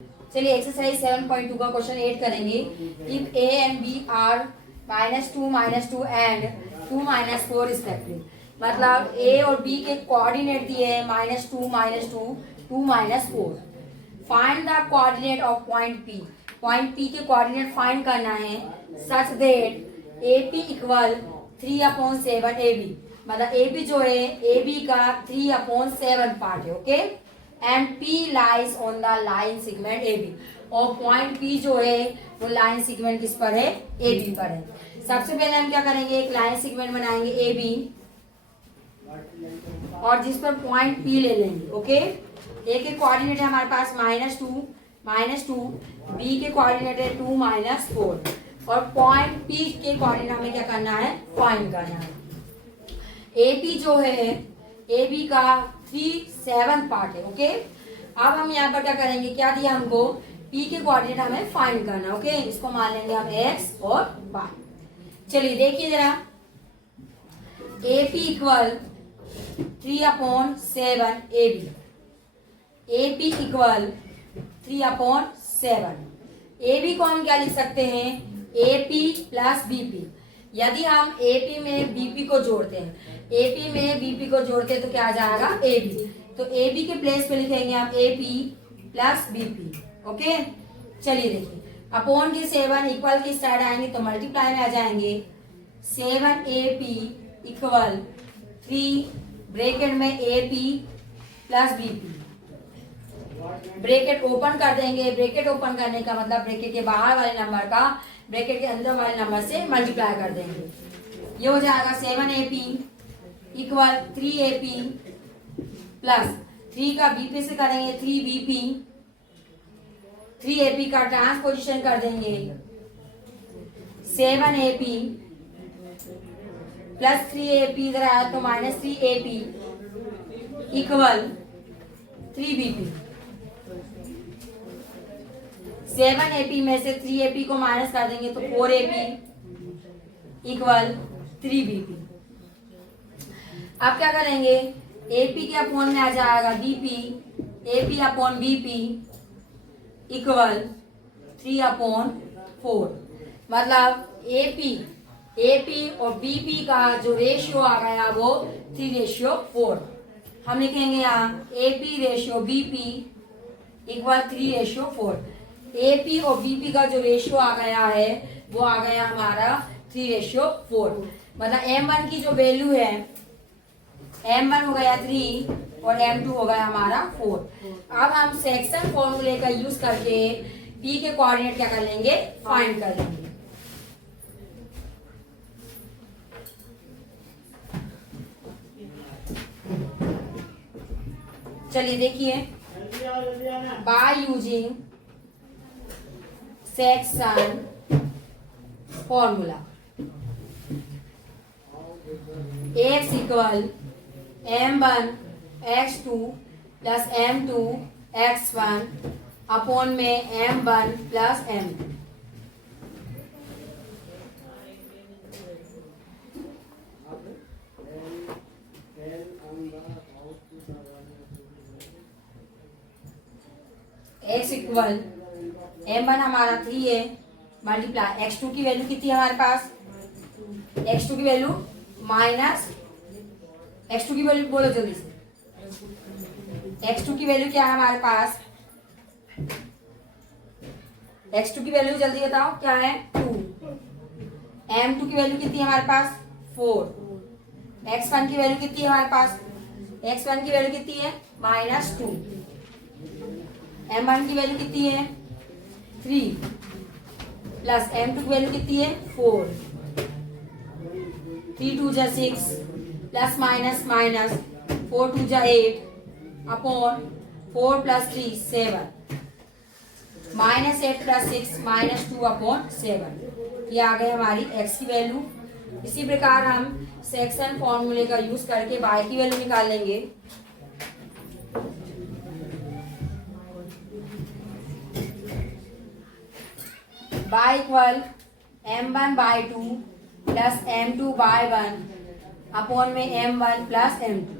चलिए एक्सरसाइज 7.2 का क्वेश्चन 8 करेंगे। If A and B are -2 एंड 2 - 4 रिस्पेक्टिव, मतलब ए और बी के कोऑर्डिनेट दिए हैं -2 2 -4। Find the coordinate of point P. Point P के कोऑर्डिनेट फाइंड करना है such that A P equal 3/7 A B, मतलब ए बी जो है ए बी का 3/7 पार्ट है। Okay, and P lies on the line segment AB, और point P जो है वो लाइन सेगमेंट किस पर है, AB पर है। सबसे पहले हम क्या करेंगे, एक लाइन सेगमेंट बनाएंगे AB और जिस पर पॉइंट P ले लेंगे। ओके, A के कोऑर्डिनेट है हमारे पास -2 B के कोऑर्डिनेट है 2 - 4 और पॉइंट P के कोऑर्डिनेट हमें क्या करना है, फाइंड करना है। AP जो है AB का 3/7 पार्ट है। ओके, अब हम यहाँ पर क्या करेंगे, क्या दिया हमको, P के कोऑर्डिनेट हमें फाइंड करना। ओके, इसको मान लेंगे हम x और y। चलिए देखिए जरा, AP equal 3/7 AB, AP equal 3/7। AB को हम क्या लिख सकते हैं, AP प्लस BP। यदि हम AP में BP को जोड़ते हैं, AP में BP को जोड़ते हैं तो क्या आ जाएगा, AB। तो AB के प्लेस पे लिखेंगे हम AP प्लस BP। ओके, चलिए देखिए, अपॉन के 7 इक्वल की साइड आएंगे तो मल्टीप्लाई में आ जाएंगे। 7AP इक्वल 3 ब्रैकेट में AP plus BP, bracket open कर देंगे। ब्रैकेट ओपन करने का मतलब ब्रैकेट के बाहर वाले नंबर का ब्रैकेट के अंदर वाले नंबर से मल्टीप्लाई कर देंगे। ये हो जाएगा 7AP इक्वल 3AP प्लस 3 का BP से करेंगे 3BP, 3AP का ट्रांसपोजिशन कर देंगे 7AP प्लस 3AP इधर आया तो -3AP इक्वल 3BP। 7AP में से 3AP को माइनस कर देंगे तो 4AP इक्वल 3BP। अब क्या करेंगे, AP के अपॉन में आ जाएगा BP, AP upon BP equal 3/4। मतलब AP और BP का जो रेशियो आ गया वो 3/4। हम लिखेंगे यहाँ AP ratio BP equal 3/4। AP और BP का जो रेशियो आ गया है वो आ गया हमारा 3/4। मतलब M1 की जो वैल्यू है, M1 हो गया 3 और M2 हो गया हमारा 4। अब हम सेक्शन फॉर्मूले का यूज करके P के कोऑर्डिनेट क्या कर लेंगे, फाइंड कर लेंगे। चलिए देखिए, by using section formula x equal M1 x2 plus M2 x1 upon में M1 plus M2। x equal M1 हमारा 3 है, मल्टीप्लाई x2 की वैल्यू कितनी है हमारे पास, x2 की वैल्यू माइनस, x2 की वैल्यू बोलो जल्दी से, x2 की वैल्यू क्या है हमारे पास, x2 की वैल्यू जल्दी बताओ क्या है, 2। M2 की वैल्यू कितनी है हमारे पास, 4। x1 की वैल्यू कितनी है हमारे पास, x1 की वैल्यू कितनी है, -2। M1 की वैल्यू कितनी है, 3 प्लस M2 की वैल्यू कितनी है, 4। 3 2 जा 6 प्लस माइनस माइनस 4 2 जा 8 अपॉन 4 प्लस 3 7, -8 प्लस 6 -2 अपॉन 7। ये आ गई हमारी x की वैल्यू। इसी प्रकार हम सेक्शन फॉर्मूले का यूज करके y की वैल्यू निकाल लेंगे। y equal M1/2 plus M2/1 upon में M1 plus M2।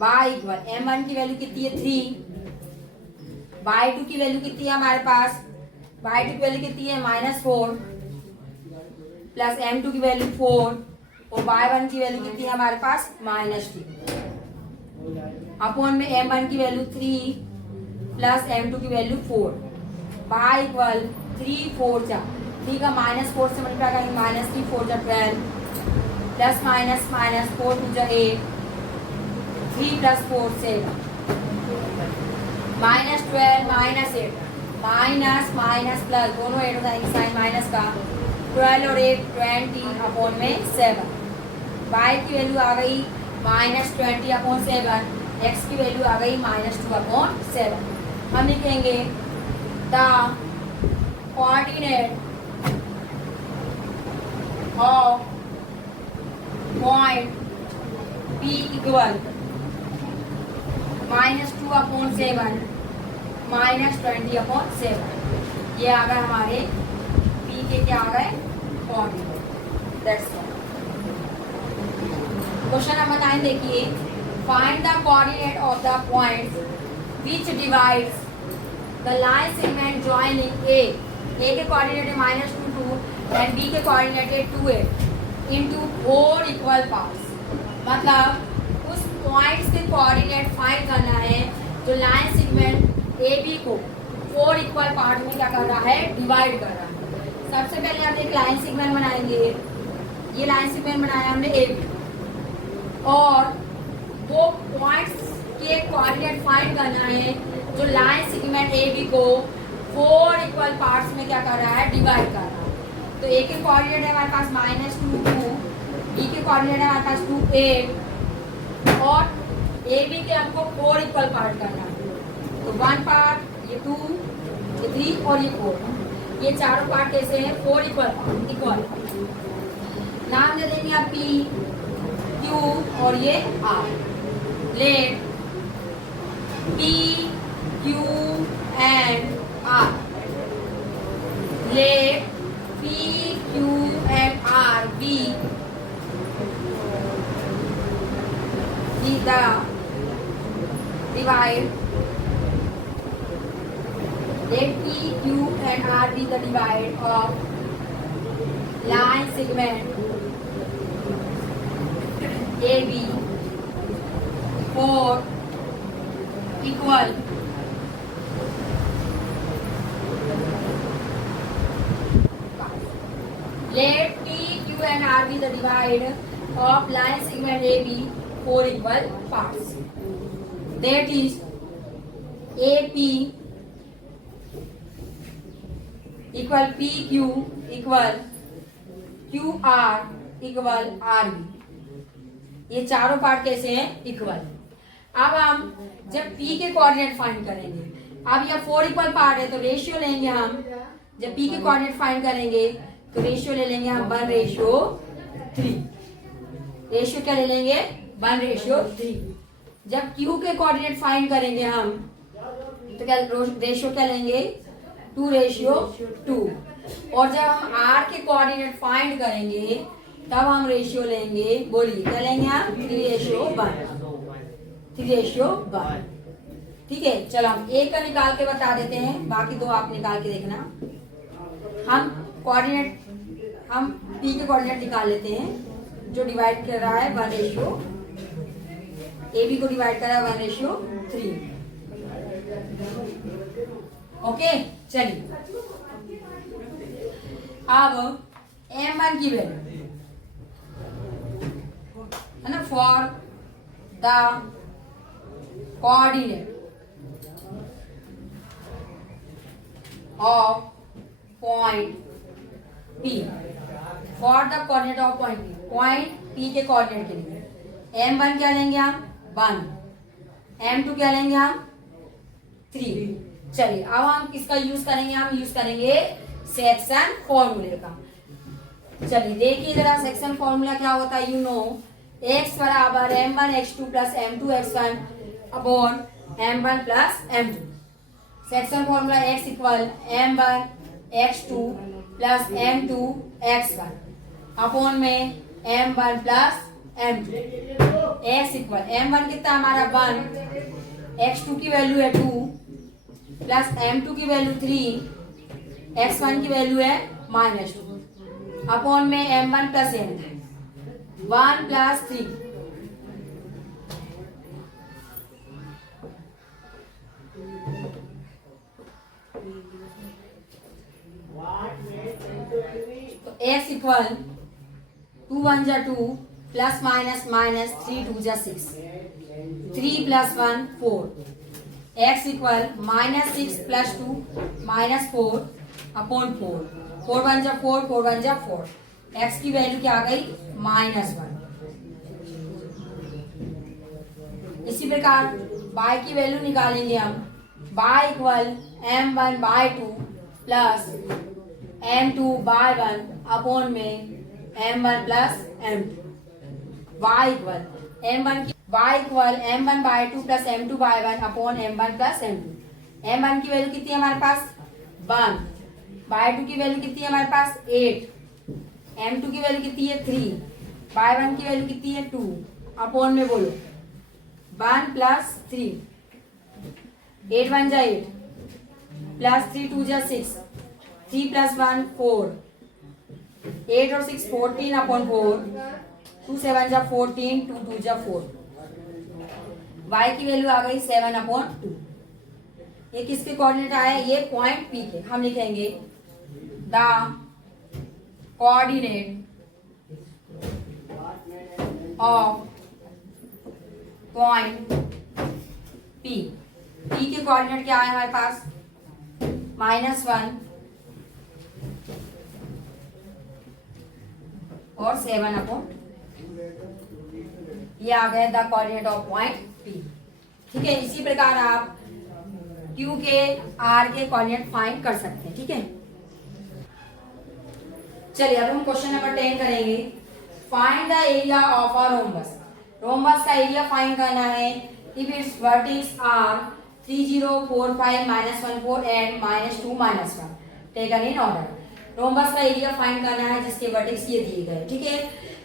y equal M1 की वैल्यू कितनी है, 3, y2 की वैल्यू कितनी है हमारे पास, y2 की वैल्यू कितनी है -4 प्लस m2 की वैल्यू 4 और y1 की वैल्यू कितनी है हमारे पास -3 अपॉन में m1 की वैल्यू 3 प्लस m2 की वैल्यू 4 y इक्वल 3 4 जा 3 का -4 से मल्टीप्लाई करेंगे -3 4 जा 12 प्लस माइनस माइनस 4 2 जा 8 3 प्लस 4 7 -12 -8 माइनस माइनस प्लस दोनों 8 हो जाएंगे साइन माइनस का 12 और 8 20 अपॉन में 7 y की वैल्यू आ गई -20 अपॉन 7 x की वैल्यू आ गई -2 अपॉन 7 हम लिखेंगे the coordinate of point P equal -2 upon 7 -20 upon 7 ये आ गए हमारे P के क्या आ गए coordinate. That's all. Question number 9 देखिए, find the coordinate of the point which divides the line segment joining A के कोऑर्डिनेट है -2 2 एंड B के कोऑर्डिनेट है 2 8 इनटू 4 इक्वल पार्ट्स। मतलब उस पॉइंट्स के कोऑर्डिनेट फाइंड करना है जो लाइन सेगमेंट ए बी को 4 इक्वल पार्ट में क्या कर रहा है, डिवाइड कर रहा है। सबसे पहले हम एक लाइन सेगमेंट बनाएंगे। ये लाइन सेगमेंट बनाया हमने ए बी और वो पॉइंट्स के कोऑर्डिनेट फाइंड करना है जो लाइन सेगमेंट ए बी को 4 इक्वल पार्ट्स में क्या कर रहा है, डिवाइड कर रहा है। तो ए के कोऑर्डिनेट है हमारे पास -2 2, बी के कोऑर्डिनेट है हमारे पास 2 8 और ए बी के हमको 4 इक्वल पार्ट करना है। तो 1 पार्ट, ये 2, ये 3 और ये 4, ये चारों पार्ट कैसे हैं, 4 इक्वल। नाम दे देंगे आप P Q और ये R। Let P Q and R, let P Q and R be the divide. Let P Q and R be the divide of line segment AB for equal let P Q and R be the divide of line segment AB for equal parts. That is AP equal PQ equal QR equal RB। ये चारों part कैसे हैं, equal. अब हम जब P के coordinate find करेंगे, अब यह 4 इक्वल पार्ट है तो रेशियो लेंगे हम। जब P के कोऑर्डिनेट फाइंड करेंगे तो रेशियो ले लेंगे हम 1:3। रेशियो क्या ले लेंगे, 1:3। जब Q के कोऑर्डिनेट फाइंड करेंगे हम तो क्या रेशियो क्या लेंगे, 2:2। और जब हम R के कोऑर्डिनेट फाइंड करेंगे तब हम रेशियो लेंगे, बोलिए क्या लेंगे हम, 3:1। ठीक है, चलो हम एक का निकाल के बता देते हैं, बाकी दो आप निकाल के देखना। हम कोऑर्डिनेट, हम P के कोऑर्डिनेट निकाल लेते हैं जो डिवाइड कर रहा है 1:, AB को डिवाइड कर रहा है 1:3। ओके, चलिए अब M1 की वैल्यू है ना, for the coordinate of point P, for the coordinate of point P, point P के कोऑर्डिनेट के लिए M1 क्या लेंगे हम, 1, M2 क्या लेंगे हम, 3। चलिए अब हम किसका यूज करेंगे, हम यूज करेंगे सेक्शन फॉर्मूले का। चलिए देखिए जरा सेक्शन फॉर्मूला क्या होता है। यू नो x बराबर m1 x2 plus m2 x1 upon m1 plus m2। Section formula x equal m1 x2 plus m2 x1 upon में m1 plus m2। x equal m1 कितना हमारा 1, x2 की value है 2 plus m2 की value 3, x1 की value है -2 upon में m1 plus m2 1 plus 3 तो x इक्वल 2 1 जा 2 प्लस माइनस माइनस 3 2 जा 6 3 plus 1 4 x equal -6 plus 2 -4 upon 4 4 1 जा 4 4 1 जा 4 x की वैल्यू क्या आ गई -1। इसी प्रकार y की वैल्यू निकालेंगे हम y equal m1/2 plus m2 by 1 upon में m1 plus m2 y equal m1/2 plus m2 by 1 upon m1 plus m2 m1 की वैल्यू कितनी है हमारे पास 1 बाय 2 की वैल्यू कितनी है हमारे पास 8 m2 की वैल्यू कितनी है 3 बाय 1 की वैल्यू कितनी है 2 अपॉन में बोलो 1 प्लस 3 8 1 जा 8 प्लस 3 2 जा 6 3 प्लस 1 4 8 और 6 14 अपॉन 4 2 7 जा 14 2 2 जा 4 y की वैल्यू आ गई 7 अपॉन 2। ये किसके कोऑर्डिनेट आए ये पॉइंट P के हम लिखेंगे the coordinate of point P के कोऑर्डिनेट क्या है हमारे पास -1 और 7 अपॉन ये आ गया the coordinate of point P। ठीक है, इसी प्रकार आप Q के R के कोऑर्डिनेट फाइंड कर सकते हैं। ठीक है, चलिए अब हम क्वेश्चन नंबर 10 करेंगे। Find the area of a rhombus. Rhombus का एरिया फाइंड करना है if its vertices are 3 0 4 5 -1 4 and -2 -1 taken in order. Rhombus का एरिया फाइंड करना है जिसके वर्टेक्स ये दिए गए। ठीक है,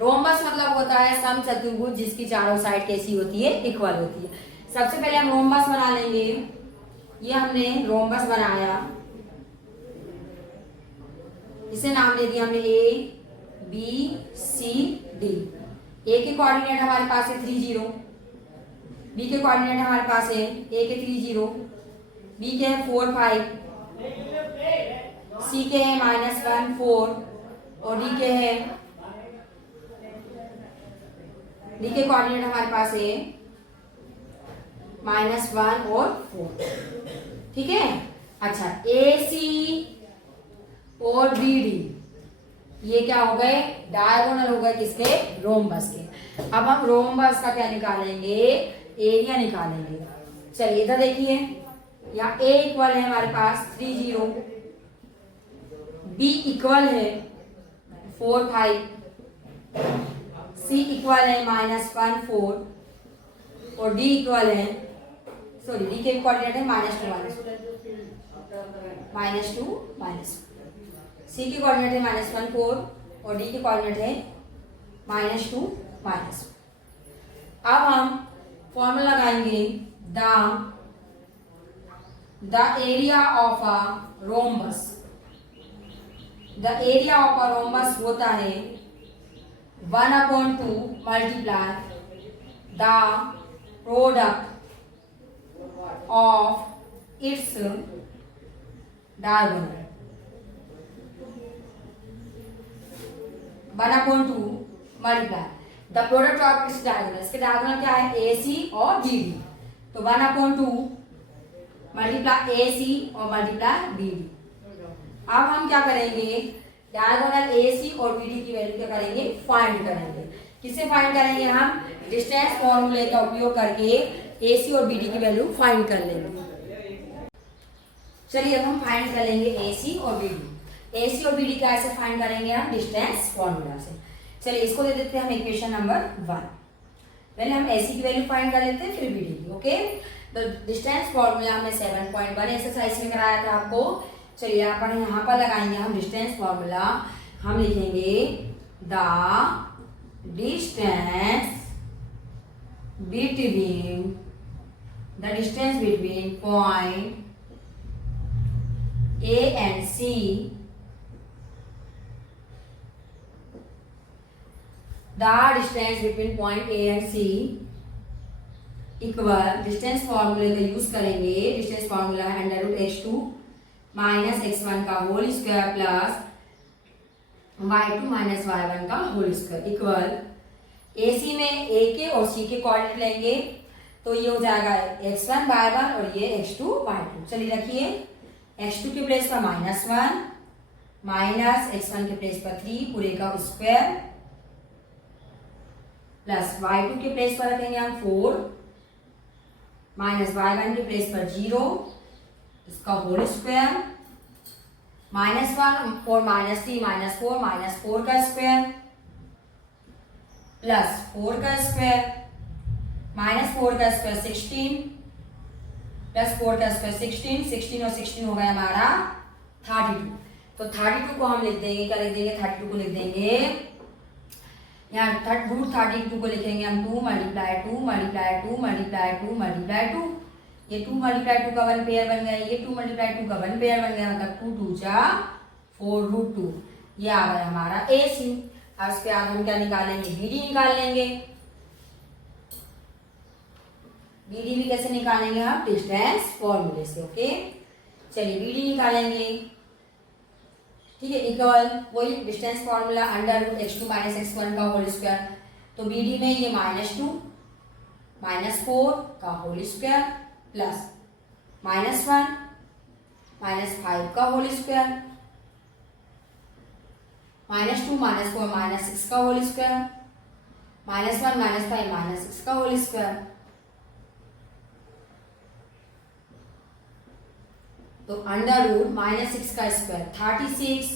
रोम्बस मतलब होता है समचतुर्भुज जिसकी चारों साइड कैसी होती है इक्वल होती है। सबसे पहले हम रोम्बस बना लेंगे। ये हमने रोम्बस बनाया, इसे नाम दे दिया हमने A B C D। A के कोऑर्डिनेट हमारे पास है 3 0, B के कोऑर्डिनेट हमारे पास है A के 3 0, B के है 4 5, C के है -1 4 और D के है D के कोऑर्डिनेट हमारे पास है -1 और 4। ठीक है, अच्छा AC और BD ये क्या हो गए डायगोनल हो गए किसके रोम्बस के। अब हम रोम्बस का क्या निकालेंगे एरिया निकालेंगे। चलिए इधर देखिए, यहाँ A इक्वल है हमारे पास 3 0, B इक्वल है 4 5, C इक्वल है -1 4 और D इक्वल है D के कोऑर्डिनेट है -2 -1, C के कोऑर्डिनेट है -1 4 और D के कोऑर्डिनेट है -2 -1। अब हम फॉर्मूला लगाएंगे the area of a rhombus. The area of a rhombus होता है 1/2 multiply the product of its diagonal. 1/2 multiply the product of its diagonal. इसके डायगोनल क्या है AC और BD, तो 1/2 मल्टीप्लाई AC और मल्टीप्लाई BD। अब हम क्या करेंगे डायगोनल AC और BD की वैल्यू क्या करेंगे फाइंड करेंगे। किसे फाइंड करेंगे हम डिस्टेंस फॉर्मूले का उपयोग करके AC और BD की वैल्यू फाइंड कर लेंगे। चलिए अब हम फाइंड कर लेंगे AC और BD। AC और BD कैसे फाइंड करेंगे हम डिस्टेंस फॉर्मूला से। चलिए इसको दे देते हैं हम इक्वेशन नंबर 1। पहले हम AC की वैल्यू फाइंड कर लेते हैं फिर BD की। ओके, तो डिस्टेंस फॉर्मूला हमने 7.1 एक्सरसाइज में कराया था आपको। चलिए अपन यहाँ पर लगाएंगे हम डिस्टेंस फॉर्मूला। हम लिखेंगे the distance between point A and C the distance between point A and C equal distance फॉर्मूले का यूज करेंगे। डिस्टेंस फॉर्मूला है under root x2 minus x1 का whole square plus y2 minus y1 का whole square equal AC में A के और C के कोऑर्डिनेट लेंगे तो ये हो जाएगा x1 y1 और ये x2 y2। चलिए रखिए x2 के प्लेस पर -1 माइनस x1 के प्लेस पर 3 पूरे का स्क्वायर प्लस y2 के प्लेस पर रखेंगे हम 4 माइनस y1 के प्लेस पर 0 इसका होल स्क्वायर -1 और -3 -4 का स्क्वायर प्लस 4 का स्क्वायर -4 का स्क्वायर 16 प्लस 4 का स्क्वायर 16 और 16 हो गया हमारा 32। तो 32 को हम लिख देंगे, क्या लिख देंगे, 32 को लिख देंगे यहाँ रूट 32 को लिखेंगे हम 2 मल्टीप्लाई 2 मल्टीप्लाई 2 मल्टीप्लाई 2 मल्टीप्लाई 2। ये 2 मल्टीप्लाई 2 का 1 पेयर बन गया, ये 2 मल्टीप्लाई 2 का 1 पेयर बन गया, मतलब 2 2 जा 4 रूट 2। ये आ गया हमारा AC। अब इसके बाद हम क्या निकालेंगे, BD निकाल लेंगे। BD भी कैसे निकालेंगे हम, डिस्टेंस फॉर्मूले से। ओके चलिए BD निकालेंगे, ठीक है, इक्वल वही distance formula under root x2 minus x1 का होल स्क्वायर। तो BD में ये -2 -4 का होल स्क्वायर प्लस -1 -5 का होल स्क्वायर -2 -4 -6 का होल स्क्वायर -1 -5 -6 का होल स्क्वायर। तो अंडर रूट -6 का स्क्वायर 36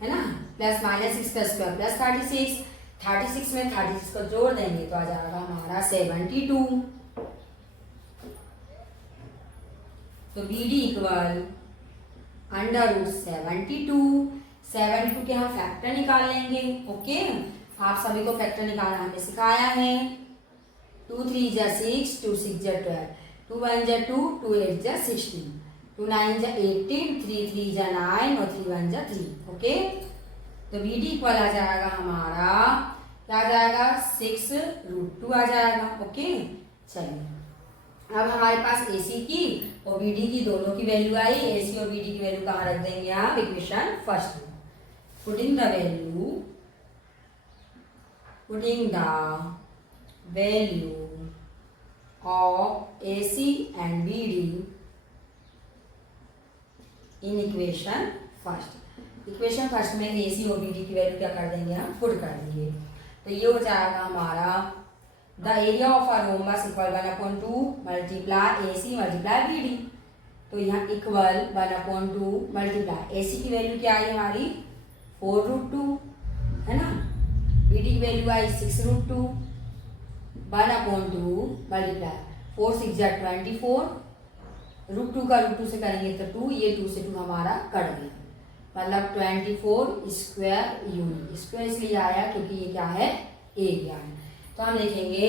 है ना, प्लस -6 का स्क्वायर प्लस 36 में 36 को जोड़ देंगे तो आ जाएगा हमारा 72। तो BD इक्वल अंडर रूट 72 के हम फैक्टर निकाल लेंगे। ओके आप सभी को फैक्टर निकालना हमने सिखाया है। 2 3 जा 6 2 6 जा 12 2 1 जा 2 2 8 जा 16 2 9 जा 18 3 3 जा 9 और 3 1 जा 3। ओके तो BD इक्वल आ जाएगा हमारा, क्या आ जाएगा, 6 रूट 2 आ जाएगा। ओके चलिए अब हमारे पास AC की और BD की दोनों की वैल्यू आई। AC और BD की वैल्यू कहाँ रख देंगे आप, इक्वेशन फर्स्ट में। Putting the value of AC and BD in equation first में AC और BD की वैल्यू क्या कर देंगे हम, पुट कर देंगे। तो ये हो जाएगा हमारा the area of a rhombus equal 1/2 multiply AC multiply BD। तो यहाँ इक्वल 1/2 मल्टीप्लाई AC की वैल्यू क्या आई हमारी 4 रूट 2 है ना, BD की वैल्यू आई 6 रूट 2 1/2 मल्टीप्लाई 4 6 जा 24 रूट 2 का रूट 2 से करेंगे तो 2, ये 2 से 2 हमारा कट गया, मतलब 24 स्क्वायर यूनिट। स्क्वायर इसलिए आया क्योंकि ये क्या है, एरिया है। तो हम लिखेंगे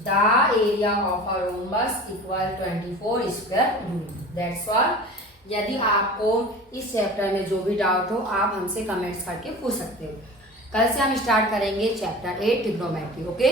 the area of a rhombus equal 24 square unit. That's all. यदि आपको इस चैप्टर में जो भी डाउट हो आप हमसे कमेंट्स करके पूछ सकते हो। कल से हम स्टार्ट करेंगे चैप्टर 8 ट्रिग्नोमेट्री। ओके।